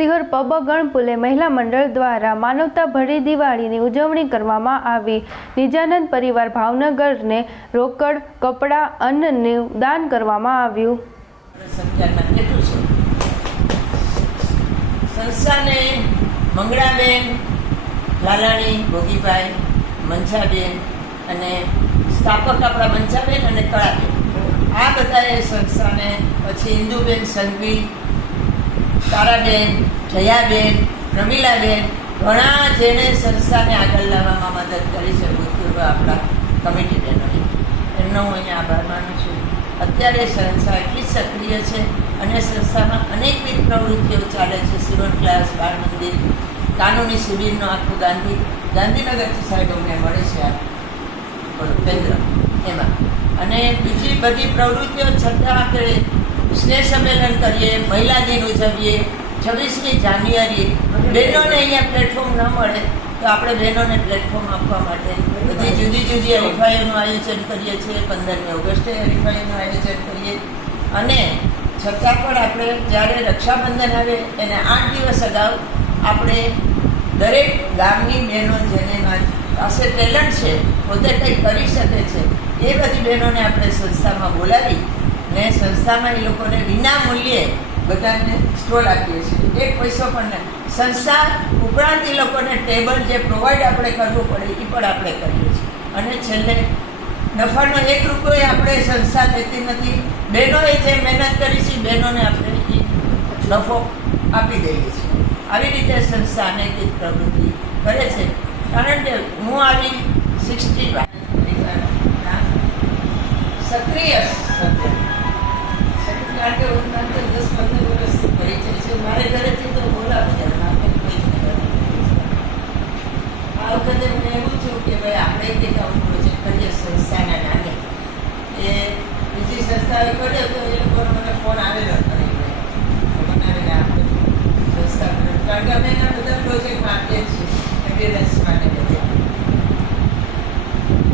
સિહોર પબગણ પુલે મહિલા મંડળ દ્વારા માનવતા ભરી દિવાળીની ઉજવણી કરવામાં આવી. નિજાનંદ પરિવાર ભાવનગરને રોકડ, કપડાં, અન્નનું દાન કરવામાં આવ્યું. સંસ્થાને મંગળાબેન, લાલાણી, ભોગીભાઈ મંછાબેન અને સ્થાપક આપણા મંછાબેન અને કળાબેન. આ બધાએ સંસ્થાને પછી ઇન્દુબેન સંઘવી તારાબેન, જયાબેન રમીલાબેન ઘણા જેણે સંસ્થાને આગળ લાવવામાં મદદ કરી છે ભૂતપૂર્વ આપણા કમિટી બહેનોએ એમનો હું અહીંયા આભાર માનું છું. અત્યારે સંસ્થા એટલી સક્રિય છે અને સંસ્થામાં અનેકવિધ પ્રવૃત્તિઓ ચાલે છે. સિવન ક્લાસ, બાળ મંદિર, કાનૂની શિબિરનો આખું ગાંધી, ગાંધીનગરથી સાહેબ અમને મળે છે આ કેન્દ્ર. એમાં. અને બીજી બધી પ્રવૃત્તિઓ છતાં આપણે સ્નેહ સંમેલન કરીએ, મહિલા દિન ઉજવીએ, છવ્વીસમી જાન્યુઆરી બહેનોને અહીંયા પ્લેટફોર્મ ન મળે તો આપણે બહેનોને પ્લેટફોર્મ આપવા માટે બધી જુદી જુદી હરીફાઈઓનું આયોજન કરીએ છીએ. પંદરમી ઓગસ્ટે હરીફાઈઓનું આયોજન કરીએ. અને છતાં પણ આપણે જ્યારે રક્ષાબંધન આવે એને આઠ દિવસ અગાઉ આપણે દરેક ગામની બહેનો જેને પાસે ટેલેન્ટ છે, પોતે કંઈક કરી શકે છે, એ બધી બહેનોને આપણે સંસ્થામાં બોલાવી ને સંસ્થામાં એ લોકોને વિના મૂલ્યે બધાને સ્ટોલ આપીએ છીએ. એક પૈસો પણ નહીં. સંસ્થા ઉપરાંત એ લોકોને ટેબલ જે પ્રોવાઈડ આપણે કરવું પડે એ પણ આપણે કરીએ છીએ. અને છેલ્લે, નફાનો એક રૂપિયો આપણે સંસ્થા લેતી નથી. બહેનોએ જે મહેનત કરી છે બહેનોને આપણે એ નફો આપી દઈએ છીએ. આવી રીતે સંસ્થા અનેકવિધ પ્રવૃત્તિ કરે છે. કારણ કે હું આવી સિક્સટી સક્રિય સભ્ય કારણ કે હું કારણ કે દસ પંદર વર્ષથી પરિચય છે મારે ઘરેથી તો બોલાવે છે આપણે કોઈ જ નહીં આ વખતે મને એવું થયું કે ભાઈ આપણે કંઈક આવું પ્રોજેક્ટ કરીએ સંસ્થાના નામે એ બીજી સંસ્થાએ કર્યો તો એ લોકોનો મને ફોન આવેલો હતો એ ભાઈ બનાવીને આપણે સંસ્થા કર્યો. કારણ કે અમે એના બધા પ્રોજેક્ટમાં આપીએ જ છીએ એમ્બ્યુલન્સ માટે બધે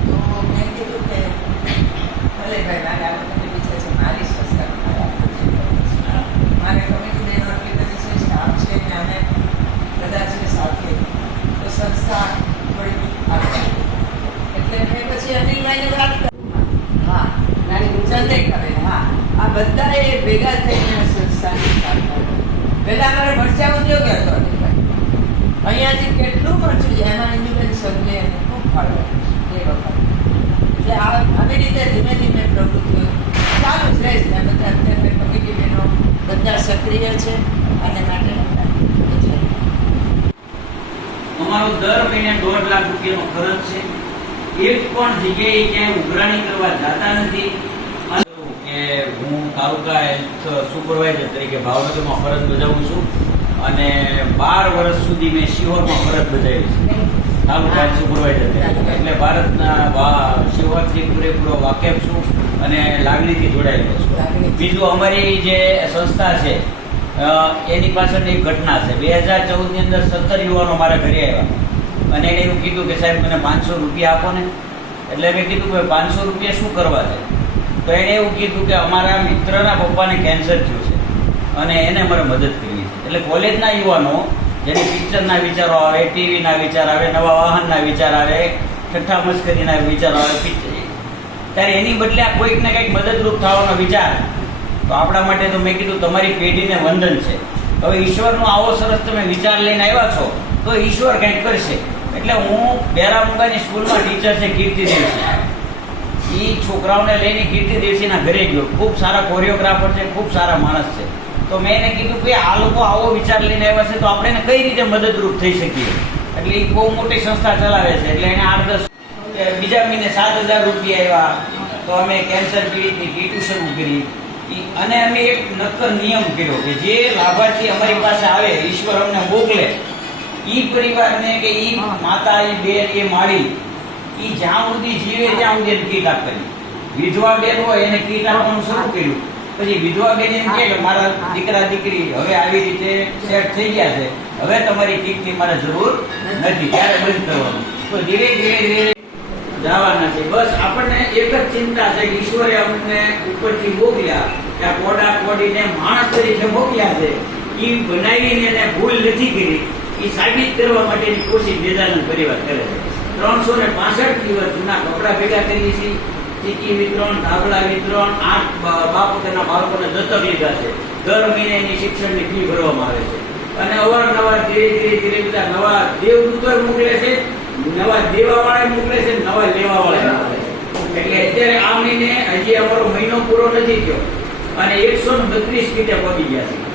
તો મેં કીધું કે ભલે ભાઈ મારે આ વખતે વિચાર છે મારી સંસ્થામાં મારે આ project કરવો છે. મારે કમિટી બહેનો એટલી બધી છે સ્ટાફ છે ને અમે બધા છે સાથે તો સંસ્થા થોડી આગળ એટલે મેં પછી અનિલભાઈને વાત કરી હા ચંદે કરે હા આ બધાએ ભેગા થઈને સંસ્થાની સ્થાપના અમારે મરચા ઉદ્યોગ હતો અહીંયાથી કેટલું મરચું છે, એમાં ઇન્ડિયન સંઘે ખૂબ ફાળો એ વખત. એટલે આવી રીતે ધીમે ધીમે પ્રવૃત્તિઓ ચાલુ જ રહે છે. બધા અત્યારે કમિટી બહેનો બધા સક્રિય છે અને માટે અમારો દર મહિને દોઢ લાખ રૂપિયાનો ખર્ચ છે. એક પણ જગ્યાએ ક્યાંય ઉઘરાણી કરવા જતા નથી. કે હું તાલુકા હેલ્થ સુપરવાઇઝર તરીકે ભાવનગરમાં ફરજ બજાવું છું અને બાર વર્ષ સુધી મેં શિહોરમાં ફરજ બજાવી છે. તાલુકા હેલ્થ સુપરવાઇઝર એટલે ભારતના શિહોરથી પૂરેપૂરો વાકેફ છું અને લાગણીથી જોડાયેલો છું. બીજું અમારી જે સંસ્થા છે એની પાછળની એક ઘટના છે. બે હજાર ચૌદની અંદર સત્તર યુવાનો મારા ઘરે આવ્યા. અને એણે એવું કીધું કે સાહેબ મને પાંચસો રૂપિયા આપો ને. એટલે મેં કીધું કે પાંચસો રૂપિયા શું કરવા છે? તો એણે એવું કીધું કે અમારા મિત્રના પપ્પાને કેન્સર થયું છે. અને એને અમારે મદદ કરવી છે. એટલે કોલેજના યુવાનો, જેને પિક્ચરના વિચારો આવે, ટીવીના વિચાર આવે, નવા વાહનના વિચાર આવે, ઠઠ્ઠા મસ્કરીના વિચારો આવે પિક્ચર ત્યારે એની બદલે આ કોઈક ને કંઈક મદદરૂપ થવાનો વિચાર. તો આપણા માટે તો મેં કીધું, તમારી પેઢીને વંદન છે. હવે ઈશ્વરનો આવો સરસ તમે વિચાર લઈને આવ્યા છો, તો ઈશ્વર કંઈક કરશે. એટલે હું બેરામુંગાની સ્કૂલમાં ટીચર છે કીર્તિ દેવસી એ છોકરાઓને લઈને કીર્તિ દેવસીના ઘરે ગયો. ખૂબ સારા કોરિયોગ્રાફર છે, ખૂબ સારા માણસ છે. તો મેં એને કીધું કે આ લોકો આવો વિચાર લઈને આવ્યા છે, તો આપણે એને કઈ રીતે મદદરૂપ થઈ શકીએ? એટલે એ બહુ મોટી સંસ્થા ચલાવે છે, એટલે એને આઠ દસ બીજા મહિને સાત હજાર રૂપિયા આવ્યા તો અમે કેન્સર પીડિતની કીટુ શરૂ કરી અને અમે એક નક્કર નિયમ કર્યો કે જે લાભાર્થી અમારી પાસે આવે, ઈશ્વર અમને મોકલે. એ પરિવારને કે એ માતા એ બેન, એ માળી ઈ જ્યાં સુધી જીવે ત્યાં સુધી એને કીટ આપવાની વિધવા બેન હોય એને કીટ આપવાનું શરૂ કર્યું. પછી વિધવા બેન એમ કે મારા દીકરા દીકરી હવે આવી રીતે સેટ થઈ ગયા છે. હવે તમારી કીટની મારે જરૂર નથી. ત્યારે બંધ કરવાનું. તો ધીરે ધીરે ધીરે જવાના છે. બસ આપણને એક જ ચિંતા છે કે ઈશ્વરે અમને ઉપરથી મોકલ્યા કે આ કોડા કોડીને માણસ તરીકે મોકલ્યા છે. એ બનાવીને એને ભૂલ નથી કરી. એ સાબિત કરવા માટેની કોશિશ નિદાનંદ પરિવાર કરે છે. ત્રણસો ને પાસઠ દિવસ જૂના કપડા ભેગા કરીએ છીએ ચીકી વિતરણ ધાબળા વિતરણ, આઠ બાપ બાળકોને દત્તક લીધા છે. દર મહિને એની શિક્ષણની ફી ભરવામાં આવે છે. અને અવારનવાર ધીરે ધીરે ધીરે બધા નવા દેવદૂતો મોકલે છે. નવા દેવાવાળા મોકલે છે, નવા લેવાવાળા મોકલે છે. એટલે અત્યારે આ મહિને હજી અમારો મહિનો પૂરો નથી થયો. અને એકસો ને બત્રીસ કીટે પહોંચી ગયા છે.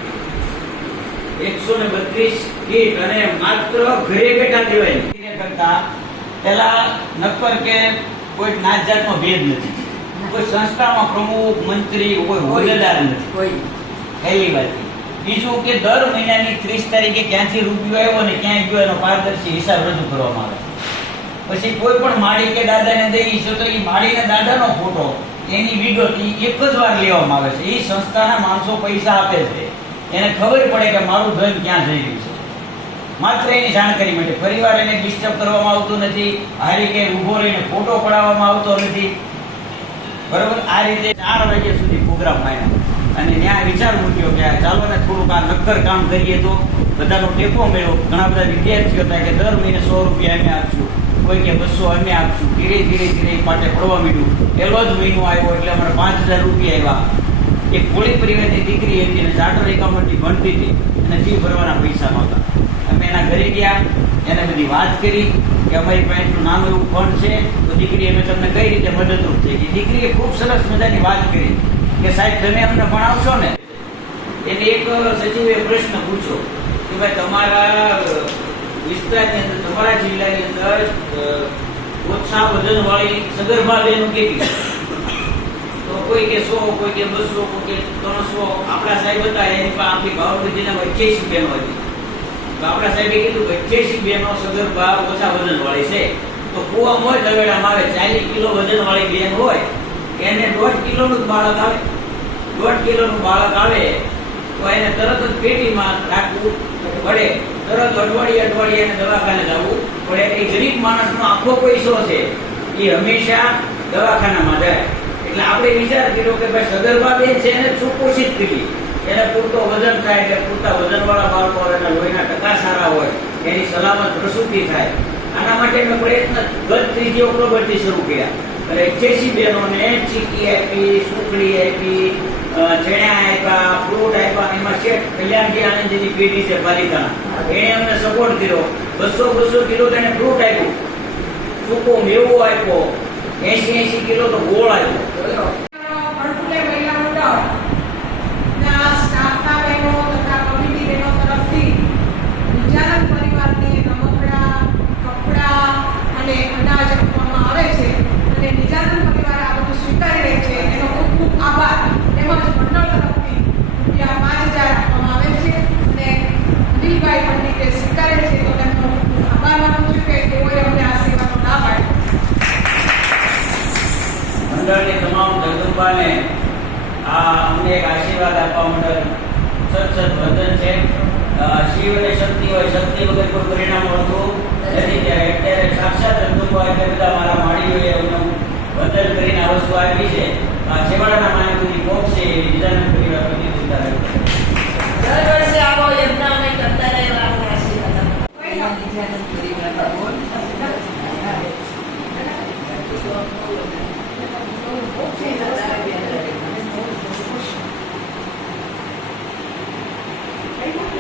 એકસો ને બત્રીસ કીટ અને માત્ર ઘરે બેઠા દેવાય કરતા પેલા નક્કર કે કોઈ નાત જાતનો ભેદ નથી. કોઈ સંસ્થામાં પ્રમુખ મંત્રી કોઈ હોદ્દેદાર નથી. કોઈ પહેલી વાત. બીજું કે દર મહિનાની ત્રીસ તારીખે ક્યાંથી રૂપિયો આવ્યો ને ક્યાં ગયો એનો પારદર્શી હિસાબ રજૂ કરવામાં આવે. પછી કોઈ પણ માળી કે દાદાને દઈ છે તો એ માળીના દાદાનો ફોટો એની વિગત એ એક જ વાર લેવામાં આવે છે. એ સંસ્થાના માણસો પૈસા આપે છે. એને ખબર પડે કે મારું ધન ક્યાં જઈ રહ્યું છે. માત્ર એની જાણકારી માટે. ફરીવાર એને ડિસ્ટર્બ કરવામાં આવતું નથી. હારી કે ઊભો રહીને ફોટો પડાવવામાં આવતો નથી. બરોબર? આ રીતે ચાર વાગ્યા સુધી પ્રોગ્રામ આવ્યા અને ત્યાં વિચાર મૂક્યો કે ચાલો ને થોડુંક આ નક્કર કામ કરીએ તો બધાનો ટેકો મળ્યો. ઘણા બધા વિદ્યાર્થીઓ હતા કે દર મહિને સો રૂપિયા અમે આપશું. કોઈ કે બસો અમે આપશું. ધીરે ધીરે ધીરે માટે પડવા માંડ્યું. પહેલો જ મહિનો આવ્યો એટલે અમારે પાંચ હજાર રૂપિયા આવ્યા. એક કોળી પરિવારની દીકરી હતી અને ચાર્ટર એકાઉન્ટની ભણતી હતી અને ફી ભરવાના પૈસા નહોતા. અમે એના ઘરે ગયા, એને બધી વાત કરી કે અમારી પાસે નામ એવું ફંડ છે, તો દીકરી અમે તમને કઈ રીતે મદદરૂપ થઈ ગઈ? દીકરીએ ખૂબ સરસ મજાની વાત કરી કે સાહેબ, તમે અમને ભણાવશો ને? એને એક સચિવે પ્રશ્ન પૂછ્યો કે ભાઈ, તમારા વિસ્તારની અંદર, તમારા જિલ્લાની અંદર ઓછા વજનવાળી સગર્ભા બહેનો કેટલી તો કોઈ કે સો, કોઈ કે બસો, કોઈ કે ત્રણસો, આપણા સાહેબ હતા, એની પાસે આપણી ભાવ અઠ્યાસી બહેનો હતી. આપણા સાહેબે કીધું કે અઠ્યાસી સગર સગર્ભા ઓછા વજનવાળી છે. તો કુવા હોય તવેડા મારે ચાલીસ કિલો વજનવાળી બેન હોય, એને દોઢ કિલોનું જ બાળક આવે. દોઢ કિલોનું બાળક આવે, તો એને તરત જ પેટીમાં રાખવું પડે. તરત અઠવાડિયે અઠવાડિયે એને દવાખાને જવું પડે. એ ગરીબ માણસનો આખો પૈસો છે. એ હંમેશા દવાખાનામાં જાય. એટલે આપણે વિચાર કર્યો કે ભાઈ સગર્ભા બેન છે એને સુપોષિત કરીએ. એને પૂરતો વજન થાય એટલે પૂરતા વજનવાળા બાળકો હોય લોહીના ટકા સારા હોય, એની સલામત પ્રસૂતિ થાય. આના માટે મેં પ્રયત્ન ગત ત્રીજી ઓક્ટોબરથી શરૂ કર્યા. એટલે એક્યાસી બહેનોને ચીકી આપી, સુખડી આપી ચણા આપ્યા, ફ્રૂટ આપ્યા એમાં શેઠ કલ્યાણજી આનંદજીની પેઢી છે પાલિકાના એણે અમને સપોર્ટ કર્યો. બસો બસો કિલો તેને ફ્રૂટ આપ્યું. સૂકો મેવો આપ્યો. એસી એસી કિલો તો ગોળ આપ્યો ભણકુલે મહિલા મંડળના સ્ટાફના બહેનો તથા કમિટી બહેનો તરફથી વિચારક પરિવારને રમકડા કપડાં અને અનાજ આપવામાં આવે છે અને નિજાનંદ પરિવાર આ બધું સ્વીકારી રહી છે એનો ખૂબ ખૂબ આભાર. તેમજ મંડળ આપવામાં આવે છે. અને અનિલભાઈ પંડિતે સ્વીકારે છે તમામ જગદંબાને આ અમને એક આશીર્વાદ આપવા મંડળ સત સત વંદન છે. શિવ શક્તિ હોય, શક્તિ વગર કોઈ પરિણામ મળતું નથી. ત્યારે અત્યારે સાક્ષાત જગદંબા એટલે બધા મારા માળીઓએ અમને વંદન કરીને આ વસ્તુ આપી છે. આ છેવાડાના માને બધી કોક છે એવી નિદાનંદ